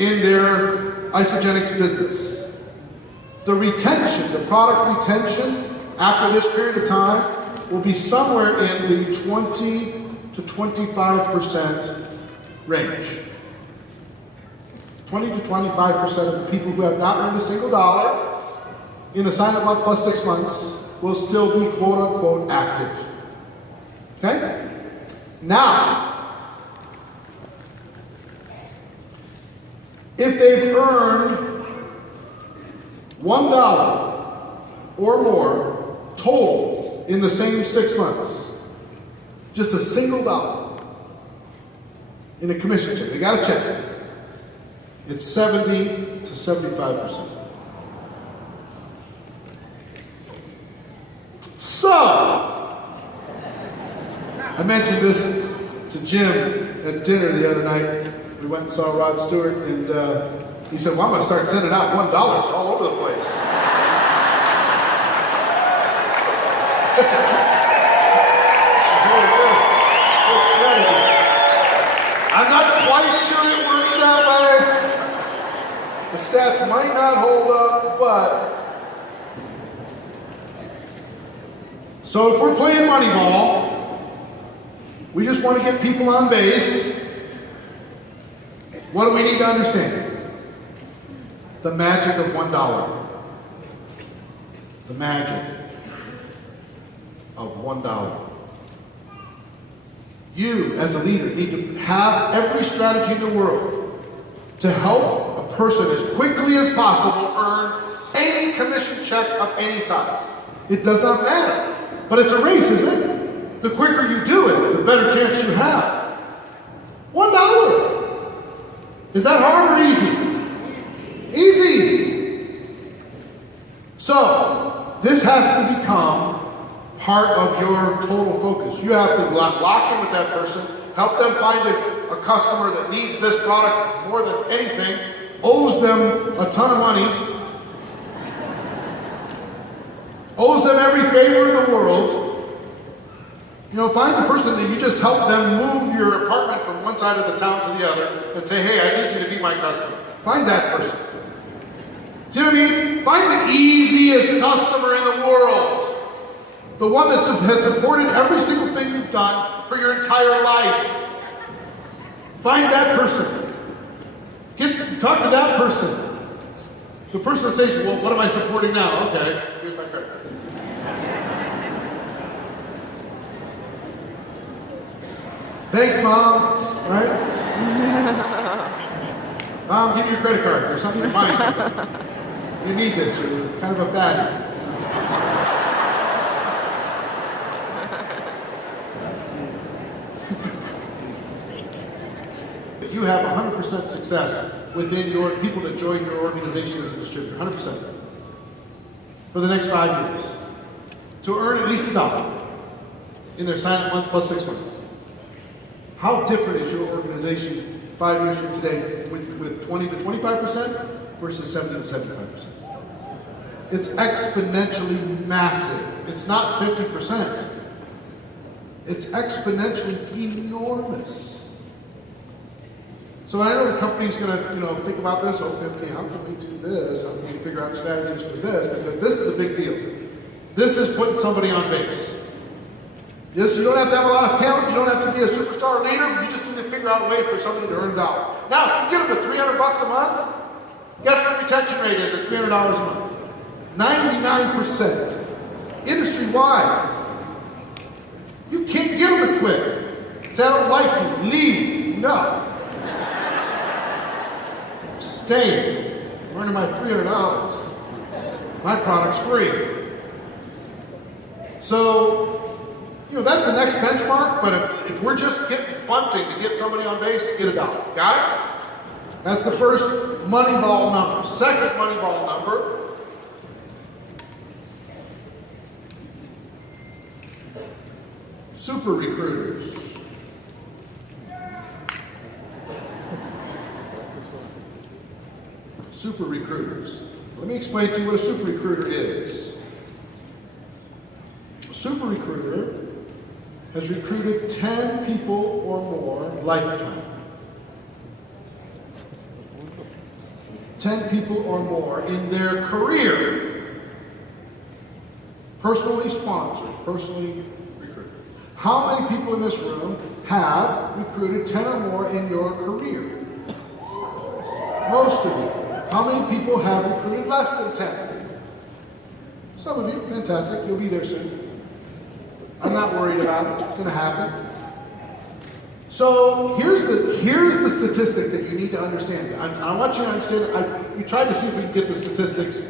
in their Isagenix business. The retention, the product retention after this period of time will be somewhere in the 20 to 25% range. 20 to 25% of the people who have not earned a single dollar in the sign-up month plus 6 months will still be quote-unquote active. Okay? Now, if they've earned $1 or more total in the same 6 months, just a single dollar in a commission check, they got a check, it's 70 to 75%. So, I mentioned this to Jim at dinner the other night. We went and saw Rod Stewart, and he said, well, I'm going to start sending out $1 all over the place. Good strategy. I'm not quite sure it works that way. The stats might not hold up, but... So if we're playing Moneyball, we just want to get people on base. What do we need to understand? The magic of $1. The magic of $1. You, as a leader, need to have every strategy in the world to help a person as quickly as possible earn any commission check of any size. It does not matter. But it's a race, isn't it? The quicker you do it, the better chance you have. $1. Is that hard or easy? Easy. So, this has to become part of your total focus. You have to lock in with that person, help them find a customer that needs this product more than anything, owes them a ton of money, owes them every favor in the world. You know, find the person that you just helped them move your apartment from one side of the town to the other and say, hey, I need you to be my customer. Find that person. See what I mean? Find the easiest customer in the world. The one that has supported every single thing you've done for your entire life. Find that person. Talk to that person. The person that says, well, what am I supporting now? Okay, here's my credit card. Thanks, Mom. Right? Mom, give me your credit card. There's something you're buying something. You need this. You're kind of a fatty. You have 100% success within your people that join your organization as a distributor. 100%. For the next 5 years. To earn at least $1 in their sign-up month plus 6 months. How different is your organization 5 years from today with 20 to 25% versus 70 to 75%? It's exponentially massive. It's not 50%. It's exponentially enormous. So I know the company's going to, think about this. Okay, how can we do this? How can we figure out strategies for this? Because this is a big deal. This is putting somebody on base. Yes, you don't have to have a lot of talent. You don't have to be a superstar leader. But you just need to figure out a way for somebody to earn $1. Now, if you get them to $300 a month, guess what retention rate is at $300 a month? 99%. Industry-wide. You can't get them to quit. Say, I don't like you. Leave. No. Stay. I'm earning my $300. My product's free. So, that's the next benchmark, but if we're just bunting to get somebody on base, get $1. Got it? That's the first Moneyball number. Second Moneyball number. Super recruiters. Super recruiters. Let me explain to you what a super recruiter is. A super recruiter has recruited 10 people or more lifetime. 10 people or more in their career. Personally sponsored, personally recruited. How many people in this room have recruited 10 or more in your career? Most of you. How many people have recruited less than 10? Some of you, fantastic, you'll be there soon. I'm not worried about it, it's gonna happen. So here's the statistic that you need to understand. I want you to understand, we tried to see if we could get the statistics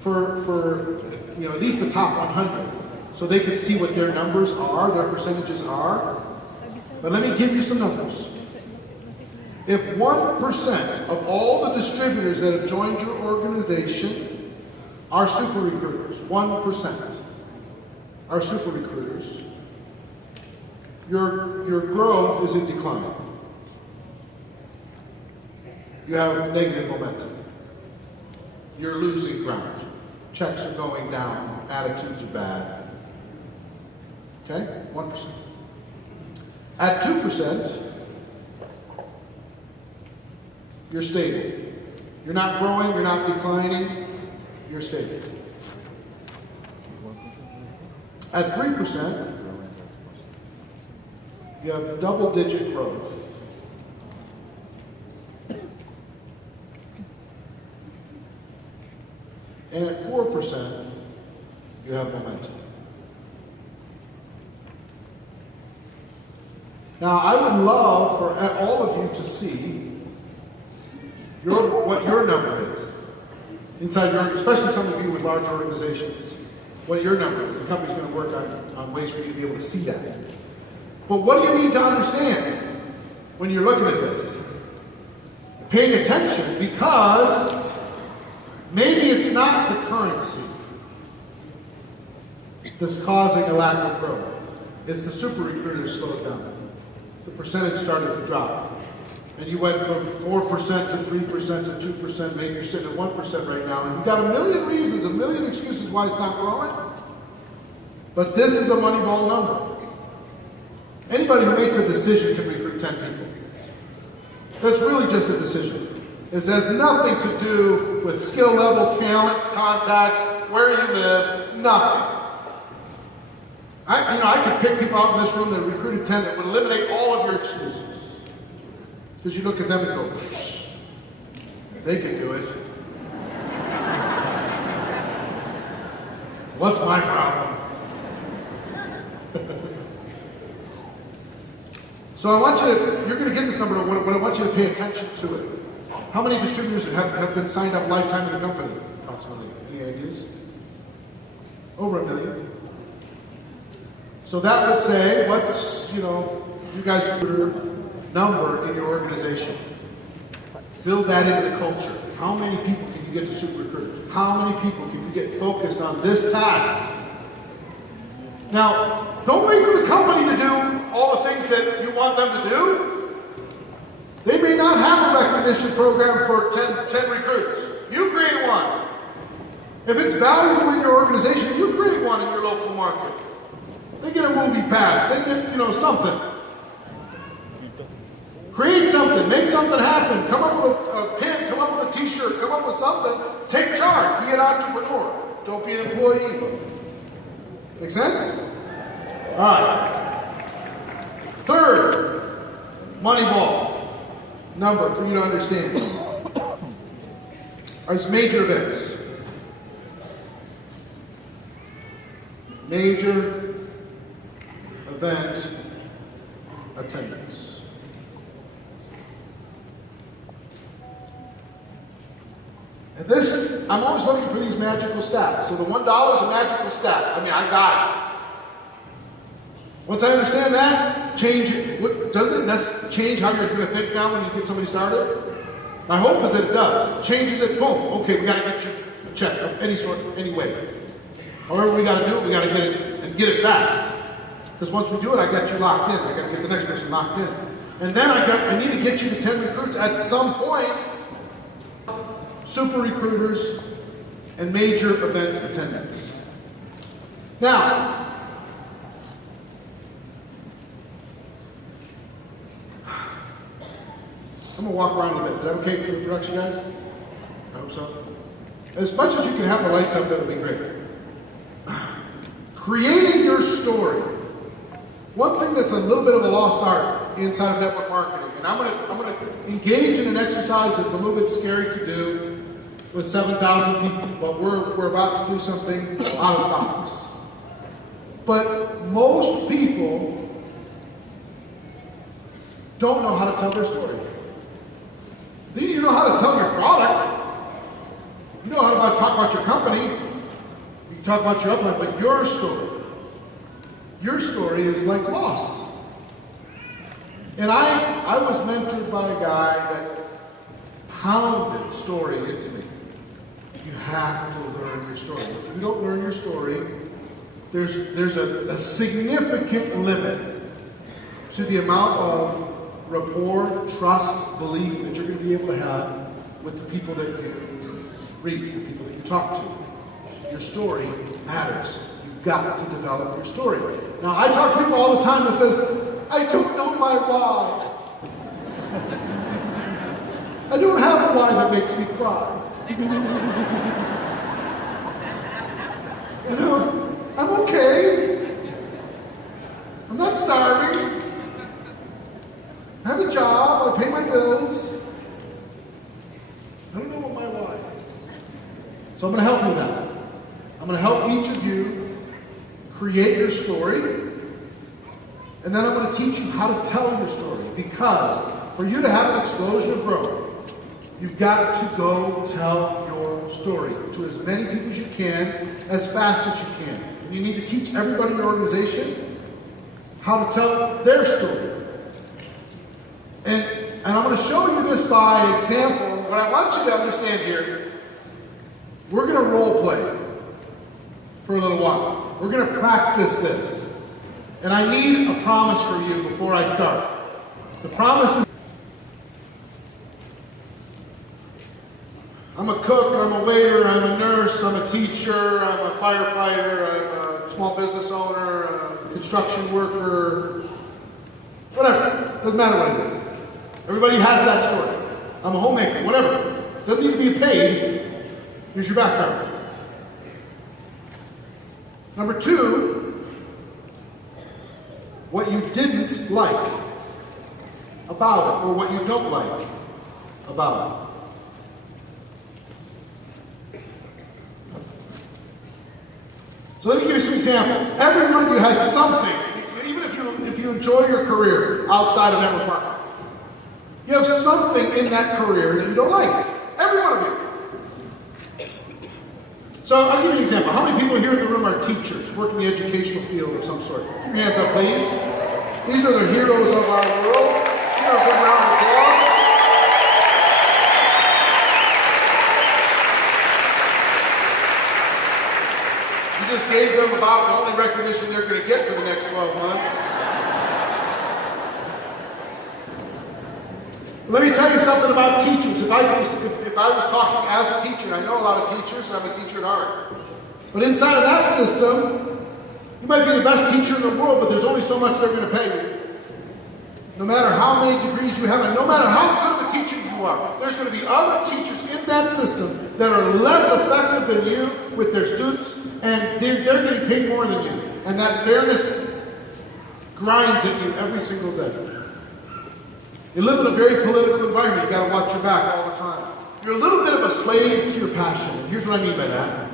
for at least the top 100, so they could see what their numbers are, their percentages are. But let me give you some numbers. If 1% of all the distributors that have joined your organization are super recruiters, 1% are super recruiters, your growth is in decline. You have negative momentum. You're losing ground. Checks are going down. Attitudes are bad. Okay? 1%. At 2%, you're stable. You're not growing, you're not declining, you're stable. At 3%, you have double-digit growth. And at 4%, you have momentum. Now, I would love for all of you to see what your number is inside your, especially some of you with large organizations, what your number is. The company's going to work on ways for you to be able to see that. But what do you need to understand when you're looking at this? Paying attention, because maybe it's not the currency that's causing a lack of growth. It's the super recruiters slowed down. The percentage started to drop. And you went from 4% to 3% to 2%, maybe you're sitting at 1% right now, and you've got a million reasons, a million excuses why it's not growing. But this is a Moneyball number. Anybody who makes a decision can recruit 10 people. That's really just a decision. It has nothing to do with skill level, talent, contacts, where you live, nothing. I could pick people out in this room that recruited 10 that would eliminate all of your excuses. Because you look at them and go, they can do it. What's my problem? So I want you to, you're going to get this number, but I want you to pay attention to it. How many distributors have been signed up lifetime in the company, approximately? Any ideas? Over 1 million. So that would say, what's, you guys put your number in your organization. Build that into the culture. How many people can you get to super recruit? How many people can you get focused on this task? Now, don't wait for the company to do all the things that you want them to do. They may not have a recognition program for 10 recruits. You create one. If it's valuable in your organization, you create one in your local market. They get a movie pass. They get, something. Create something. Make something happen. Come up with a pin. Come up with a t-shirt. Come up with something. Take charge. Be an entrepreneur. Don't be an employee. Make sense? All right. Third, Moneyball number for you to understand. Are major events. Major event attendance. And this, I'm always looking for these magical stats. So the $1 is a magical stat. I got it. Once I understand that, change it. Doesn't it change how you're going to think now when you get somebody started? My hope is that it does. It changes it, boom. Okay, we got to get you a check of any sort, any way. However we got to do it, we got to get it and get it fast. Because once we do it, I got you locked in. I got to get the next person locked in. And then I need to get you to 10 recruits at some point. Super recruiters and major event attendance. Now, I'm going to walk around a bit. Is that okay for the production guys? I hope so. As much as you can have the lights up, that would be great. Creating your story. One thing that's a little bit of a lost art inside of network marketing, and I'm gonna engage in an exercise that's a little bit scary to do with 7,000 people, but we're about to do something out of the box. But most people don't know how to tell their story. You know how to tell your product. You know how to talk about your company. You can talk about your upline, but your story is like lost. And I was mentored by a guy that pounded story into me. You have to learn your story. If you don't learn your story, there's a significant limit to the amount of rapport, trust, belief that you're going to be able to have with the people that you reach, the people that you talk to. Your story matters. You've got to develop your story. Now, I talk to people all the time that says, I don't know my why. I don't have a why that makes me cry. You know, I'm okay. I'm not starving. I have a job. I pay my bills. I don't know what my why is. So I'm going to help you with that. I'm going to help each of you create your story. And then I'm going to teach you how to tell your story. Because for you to have an explosion of growth, you've got to go tell your story to as many people as you can, as fast as you can. And you need to teach everybody in your organization how to tell their story. And I'm going to show you this by example. And what I want you to understand here, we're going to role play for a little while. We're going to practice this. And I need a promise for you before I start. The promise is, I'm a cook, I'm a waiter, I'm a nurse, I'm a teacher, I'm a firefighter, I'm a small business owner, a construction worker, whatever. Doesn't matter what it is. Everybody has that story. I'm a homemaker, whatever. Doesn't need to be paid. Here's your background. Number two, what you didn't like about it, or what you don't like about it. So let me give you some examples. Every one of you has something, even if you enjoy your career outside of network marketing. You have something in that career that you don't like. Every one of you. So I'll give you an example. How many people here in the room are teachers, work in the educational field of some sort? Keep your hands up, please. These are the heroes of our world. Give them a good round of applause. You just gave them about the only recognition they're going to get for the next 12 months. Let me tell you something about teachers. If I was talking as a teacher, I know a lot of teachers, and I'm a teacher at heart. But inside of that system, you might be the best teacher in the world, but there's only so much they're going to pay you. No matter how many degrees you have, and no matter how good of a teacher you are, there's going to be other teachers in that system that are less effective than you with their students, and they're getting paid more than you. And that fairness grinds at you every single day. You live in a very political environment. You've got to watch your back all the time. You're a little bit of a slave to your passion. And here's what I mean by that.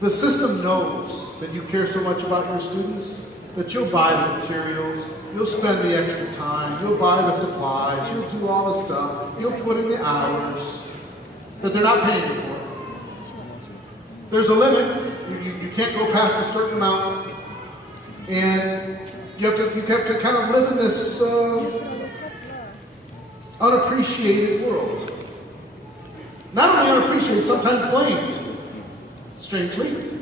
The system knows that you care so much about your students that you'll buy the materials, you'll spend the extra time, you'll buy the supplies, you'll do all the stuff, you'll put in the hours that they're not paying you for. There's a limit. You can't go past a certain amount. And you have to kind of live in this unappreciated world. Not only unappreciated, sometimes blamed, strangely.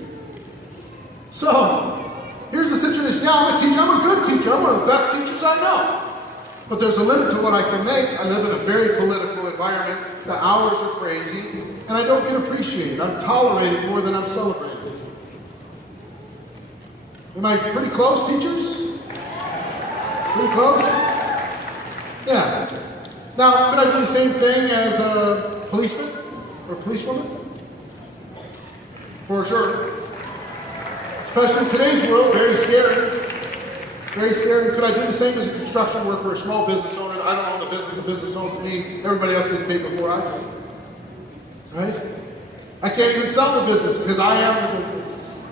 So, here's the situation. Yeah, I'm a teacher. I'm a good teacher. I'm one of the best teachers I know. But there's a limit to what I can make. I live in a very political environment. The hours are crazy, and I don't get appreciated. I'm tolerated more than I'm celebrated. Am I pretty close, teachers? Pretty close? Yeah. Now, could I do the same thing as a policeman or policewoman? For sure. Especially in today's world, very scary. Very scary. Could I do the same as a construction worker or a small business owner? I don't own the business, the business owns me. Everybody else gets paid before I do. Right? I can't even sell the business because I am the business.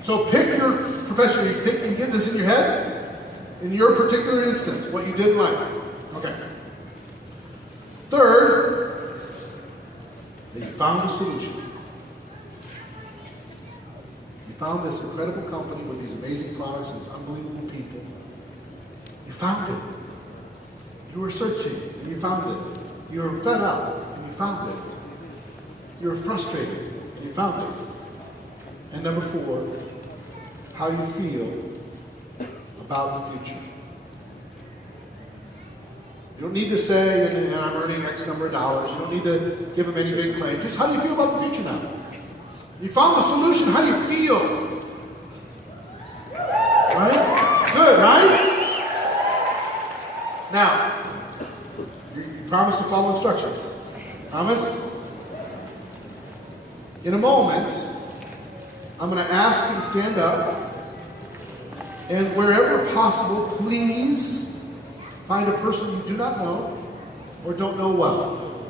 So pick your profession. You pick and get this in your head. In your particular instance, what you did in life. Okay. Third, that you found a solution. You found this incredible company with these amazing products and these unbelievable people. You found it. You were searching and you found it. You were fed up and you found it. You were frustrated and you found it. And number 4, how you feel about the future. You don't need to say, and I'm earning X number of dollars. You don't need to give them any big claim. Just how do you feel about the future now? You found the solution. How do you feel? Right? Good, right? Now, you promise to follow instructions. Promise? In a moment, I'm going to ask you to stand up, and wherever possible, please find a person you do not know or don't know well.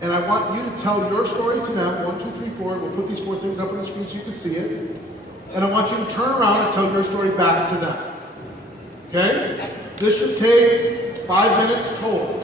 And I want you to tell your story to them, 1, 2, 3, 4. We'll put these 4 things up on the screen so you can see it. And I want you to turn around and tell your story back to them. Okay? This should take 5 minutes total.